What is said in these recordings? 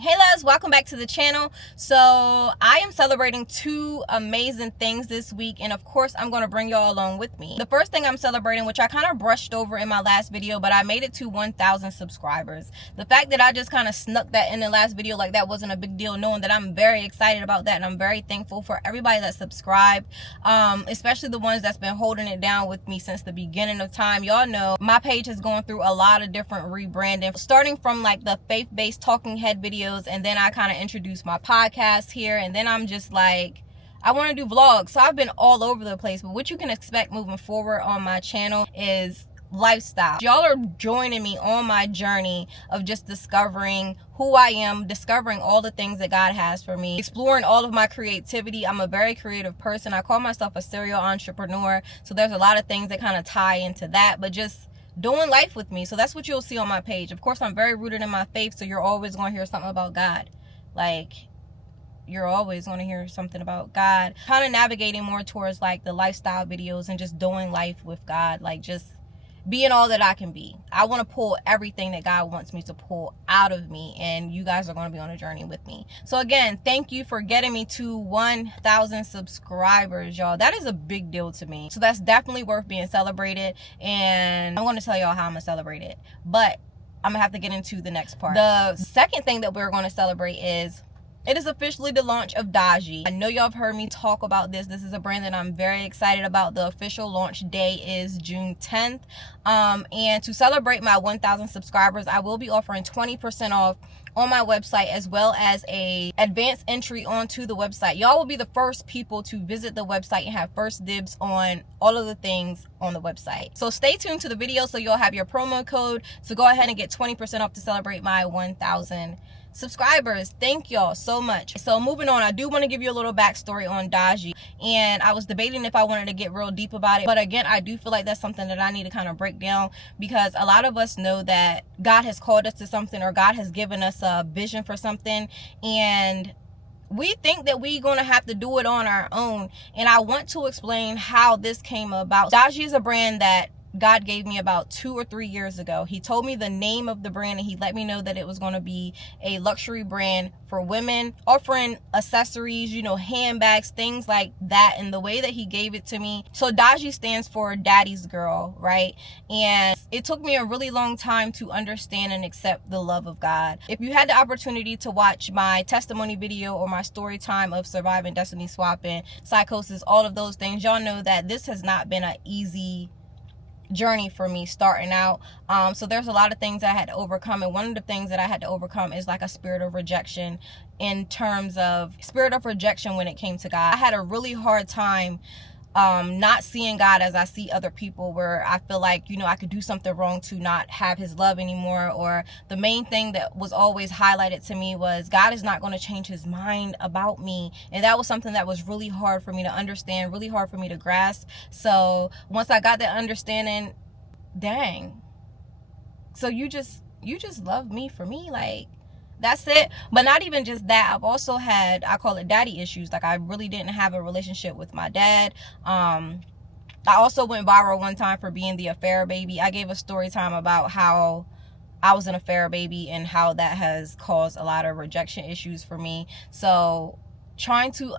Hey loves, welcome back to the channel. So I am celebrating two amazing things this week, and of course I'm going to bring y'all along with me. The first thing I'm celebrating, which I kind of brushed over in my last video, but I made it to 1,000 subscribers. The fact that I just kind of snuck that in the last video like that wasn't a big deal, knowing that I'm very excited about that, and I'm very thankful for everybody that subscribed, especially the ones that's been holding it down with me since the beginning of time. Y'all know my page has gone through a lot of different rebranding, starting from like the faith-based talking head videos, and then I kind of introduced my podcast here, and then I'm just like, I want to do vlogs. So I've been all over the place, but what you can expect moving forward on my channel is lifestyle. Y'all are joining me on my journey of just discovering who I am, discovering all the things that God has for me, exploring all of my creativity. I'm a very creative person. I call myself a serial entrepreneur, so there's a lot of things that kind of tie into that, but just doing life with me. So that's what you'll see on my page. Of course, I'm very rooted in my faith, so you're always going to hear something about God. Like, you're always going to hear something about God. Kind of navigating more towards like the lifestyle videos and just doing life with God, like just being all that I can be. I want to pull everything that God wants me to pull out of me, and you guys are going to be on a journey with me. So again, thank you for getting me to 1,000 subscribers, y'all. That is a big deal to me. So that's definitely worth being celebrated, and I'm going to tell y'all how I'm going to celebrate it. But I'm going to have to get into the next part. The second thing that we're going to celebrate is it is officially the launch of DaGi. I know y'all have heard me talk about this. This is a brand that I'm very excited about. The official launch day is June 10th. And to celebrate my 1,000 subscribers, I will be offering 20% off on my website, as well as a advanced entry onto the website. Y'all will be the first people to visit the website and have first dibs on all of the things on the website. So stay tuned to the video so you'll have your promo code. So go ahead and get 20% off to celebrate my 1,000 subscribers. Thank y'all so much. So moving on, I do want to give you a little backstory on DaGi, and I was debating if I wanted to get real deep about it, but again, I do feel like that's something that I need to kind of break down, because a lot of us know that God has called us to something, or God has given us a vision for something, and we think that we're going to have to do it on our own. And I want to explain how this came about. DaGi is a brand that God gave me about 2 or 3 years ago. He told me the name of the brand, and he let me know that it was going to be a luxury brand for women, offering accessories, you know, handbags, things like that. And the way that he gave it to me, so DaGi stands for Daddy's Girl, right? And it took me a really long time to understand and accept the love of God. If you had the opportunity to watch my testimony video or my story time of surviving destiny swapping, psychosis, all of those things, y'all know that this has not been an easy journey for me starting out. So there's a lot of things I had to overcome, and one of the things that I had to overcome is like a spirit of rejection, in terms of spirit of rejection when it came to God. I had a really hard time not seeing God as I see other people, where I feel like, you know, I could do something wrong to not have his love anymore. Or the main thing that was always highlighted to me was God is not going to change his mind about me. And that was something that was really hard for me to understand, really hard for me to grasp. So once I got that understanding, dang, so you just love me for me, like, that's it. But not even just that, I've also had, I call it daddy issues. Like, I really didn't have a relationship with my dad. I also went viral one time for being the affair baby. I gave a story time about how I was an affair baby and how that has caused a lot of rejection issues for me. So trying to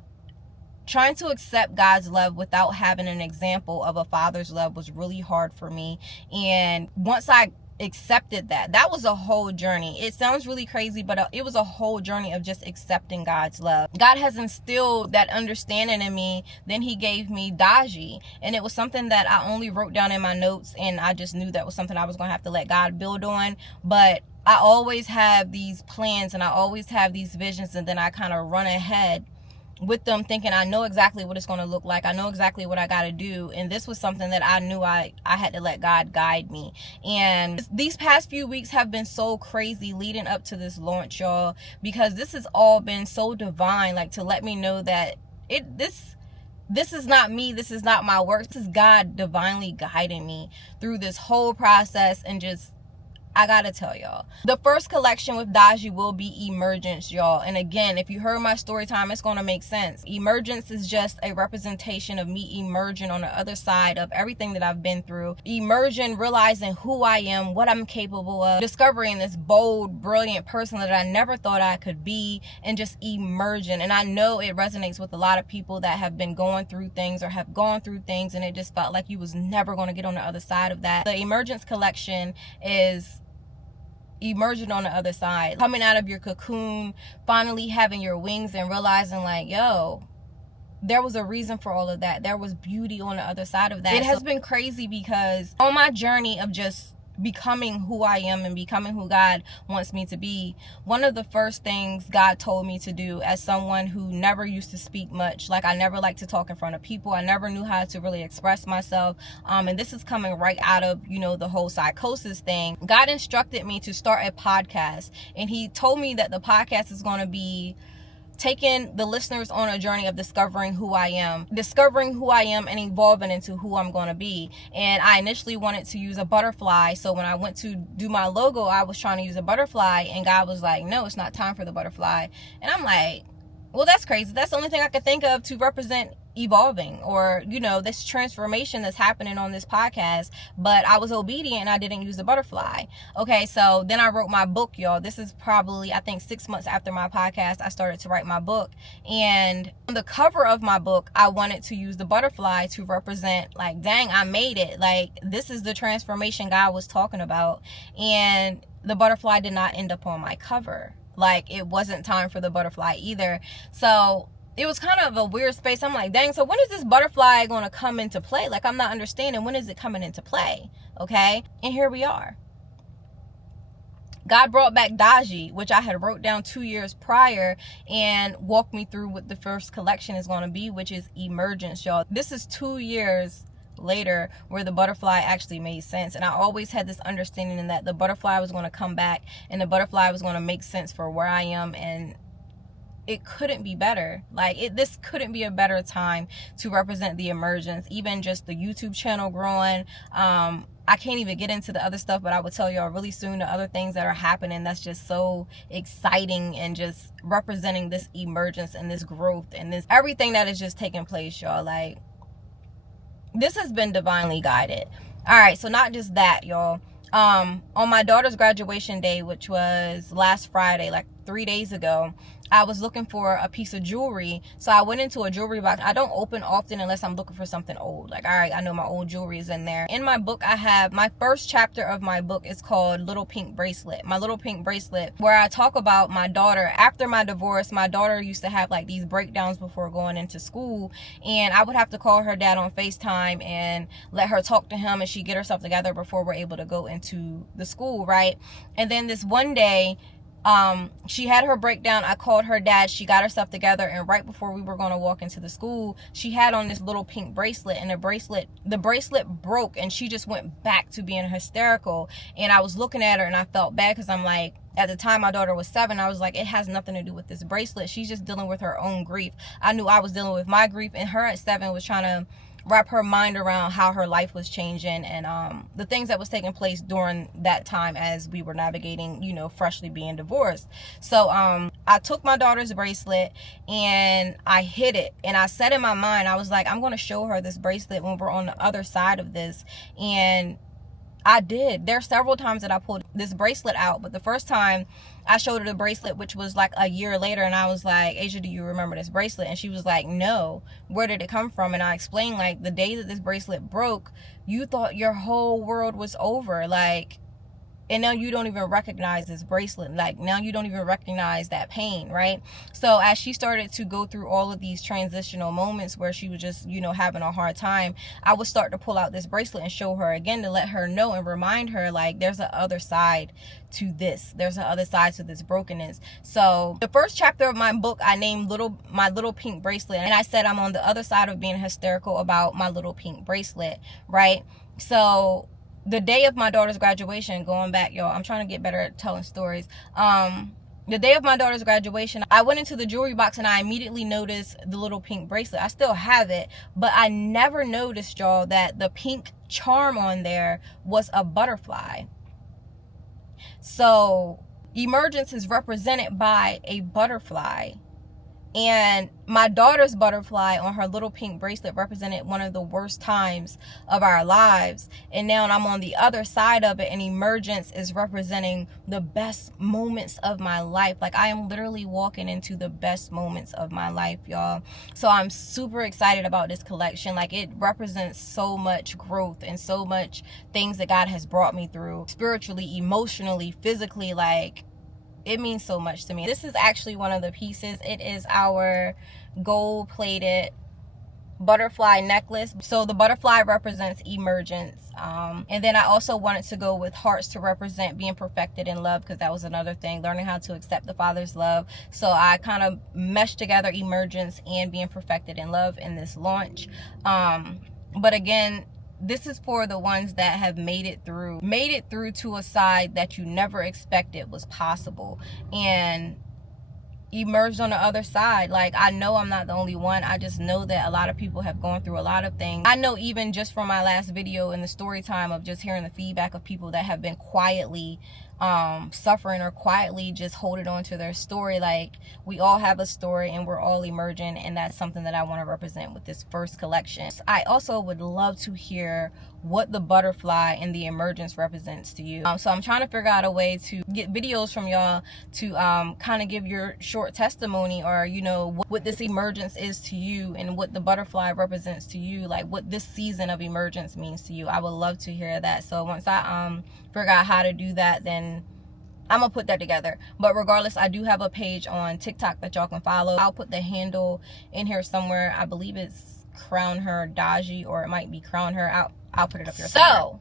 accept God's love without having an example of a father's love was really hard for me. And once I accepted that was a whole journey. It sounds really crazy, but it was a whole journey of just accepting God's love. God has instilled that understanding in me. Then he gave me DaGi, and it was something that I only wrote down in my notes, and I just knew that was something I was going to have to let God build on. But I always have these plans, and I always have these visions, and then I kind of run ahead with them thinking I know exactly what it's going to look like. I know exactly what I got to do. And this was something that I knew I had to let God guide me. And these past few weeks have been so crazy leading up to this launch, y'all, because this has all been so divine, like, to let me know that this is not me. This is not my work. This is God divinely guiding me through this whole process. And just, I gotta tell y'all, the first collection with DaGi will be Emergence, y'all. And again, if you heard my story time, it's gonna make sense. Emergence is just a representation of me emerging on the other side of everything that I've been through, emerging, realizing who I am, what I'm capable of, discovering this bold, brilliant person that I never thought I could be, and just emerging. And I know it resonates with a lot of people that have been going through things or have gone through things, and it just felt like you was never going to get on the other side of that. The Emergence collection is emerging on the other side, coming out of your cocoon, finally having your wings, and realizing like, yo, there was a reason for all of that. There was beauty on the other side of that. It has been crazy because on my journey of just becoming who I am and becoming who God wants me to be, one of the first things God told me to do, as someone who never used to speak much, like I never liked to talk in front of people, I never knew how to really express myself, and this is coming right out of, you know, the whole psychosis thing. God instructed me to start a podcast, and he told me that the podcast is going to be taking the listeners on a journey of discovering who I am and evolving into who I'm going to be. And I initially wanted to use a butterfly. So when I went to do my logo, I was trying to use a butterfly, and God was like, no, it's not time for the butterfly. And I'm like, well, that's crazy. That's the only thing I could think of to represent evolving, or, you know, this transformation that's happening on this podcast. But I was obedient and I didn't use the butterfly. Okay, so then I wrote my book, y'all. This is probably, I think, 6 months after my podcast, I started to write my book. And on the cover of my book, I wanted to use the butterfly to represent, like, dang, I made it. Like, this is the transformation God was talking about. And the butterfly did not end up on my cover. Like, it wasn't time for the butterfly either. So it was kind of a weird space. I'm like, dang, so when is this butterfly going to come into play? Like, I'm not understanding, when is it coming into play? Okay, and here we are. God brought back DaGi, which I had wrote down 2 years prior, and walked me through what the first collection is going to be, which is Emergence, y'all. This is 2 years later where the butterfly actually made sense. And I always had this understanding that the butterfly was going to come back, and the butterfly was going to make sense for where I am, and it couldn't be better. Like, this couldn't be a better time to represent the emergence. Even just the YouTube channel growing, I can't even get into the other stuff, but I will tell y'all really soon the other things that are happening that's just so exciting, and just representing this emergence and this growth and this everything that is just taking place, y'all. Like, this has been divinely guided. All right, so not just that, y'all. On my daughter's graduation day, which was last Friday, like 3 days ago, I was looking for a piece of jewelry. So I went into a jewelry box. I don't open often unless I'm looking for something old. Like, all right, I know my old jewelry is in there. In my book, I have my first chapter of my book is called Little Pink Bracelet. My Little Pink Bracelet, where I talk about my daughter. After my divorce, my daughter used to have like these breakdowns before going into school, and I would have to call her dad on FaceTime and let her talk to him, and she'd get herself together before we're able to go into the school, right? And then this one day, she had her breakdown. I called her dad. She got herself together, and right before we were going to walk into the school, she had on this little pink bracelet, and the bracelet broke, and she just went back to being hysterical. And I was looking at her, and I felt bad, because I'm like, at the time my daughter was 7, I was like, it has nothing to do with this bracelet. She's just dealing with her own grief. I knew I was dealing with my grief, and her at 7 was trying to wrap her mind around how her life was changing, and the things that was taking place during that time as we were navigating, you know, freshly being divorced. So I took my daughter's bracelet and I hid it, and I said in my mind, I was like, I'm going to show her this bracelet when we're on the other side of this. And I did. There are several times that I pulled this bracelet out, but the first time I showed her the bracelet, which was like a year later, and I was like, Asia, do you remember this bracelet? And she was like, no. Where did it come from? And I explained, like, the day that this bracelet broke, you thought your whole world was over. Like, and now you don't even recognize this bracelet. Like, now you don't even recognize that pain, right? So as she started to go through all of these transitional moments where she was just, you know, having a hard time, I would start to pull out this bracelet and show her again, to let her know and remind her, like, there's a other side to this. There's a other side to this brokenness. So the first chapter of my book, I named my little pink bracelet, and I said I'm on the other side of being hysterical about my little pink bracelet, right? So the day of my daughter's graduation, going back, y'all, I'm trying to get better at telling stories. The day of my daughter's graduation, I went into the jewelry box and I immediately noticed the little pink bracelet. I still have it, but I never noticed, y'all, that the pink charm on there was a butterfly. So emergence is represented by a butterfly. And my daughter's butterfly on her little pink bracelet represented one of the worst times of our lives. And now I'm on the other side of it, and emergence is representing the best moments of my life. Like, I am literally walking into the best moments of my life, y'all. So I'm super excited about this collection. Like, it represents so much growth and so much things that God has brought me through spiritually, emotionally, physically. Like, it means so much to me. This is actually one of the pieces. It is our gold plated butterfly necklace. So the butterfly represents emergence, and then I also wanted to go with hearts to represent being perfected in love, because that was another thing, learning how to accept the Father's love. So I kind of meshed together emergence and being perfected in love in this launch. But again, this is for the ones that have made it through to a side that you never expected was possible, and emerged on the other side. Like, I know I'm not the only one. I just know that a lot of people have gone through a lot of things. I know even just from my last video and the story time of just hearing the feedback of people that have been quietly suffering or quietly just holding on to their story. Like, we all have a story and we're all emerging, and that's something that I want to represent with this first collection. I also would love to hear what the butterfly and the emergence represents to you. So I'm trying to figure out a way to get videos from y'all to kind of give your short testimony, or you know, what this emergence is to you and what the butterfly represents to you, like what this season of emergence means to you. I would love to hear that. So once I figure out how to do that, then I'm gonna put that together. But regardless, I do have a page on TikTok that y'all can follow. I'll put the handle in here somewhere. I believe it's Crown Her DaGi, or it might be Crown Her. I'll put it up here somewhere. So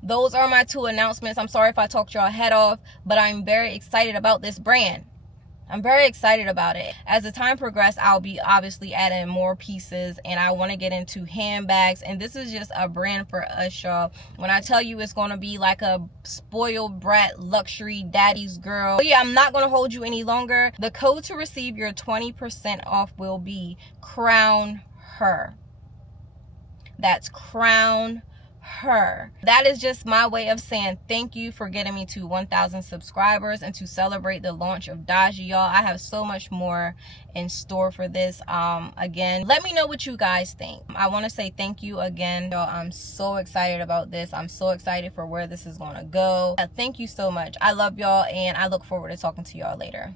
those are my two announcements. I'm sorry if I talked y'all head off, but I'm very excited about this brand. I'm very excited about it. As the time progresses, I'll be obviously adding more pieces, and I want to get into handbags, and this is just a brand for us, y'all. When I tell you it's going to be like a spoiled brat luxury daddy's girl. But yeah, I'm not going to hold you any longer. The code to receive your 20% off will be Crown Her. That's Crown Her. That is just my way of saying thank you for getting me to 1,000 subscribers and to celebrate the launch of DaGi, y'all. I have so much more in store for this. Again, let me know what you guys think. I want to say thank you again, y'all. I'm so excited about this. I'm so excited for where this is going to go. Thank you so much. I love y'all, and I look forward to talking to y'all later.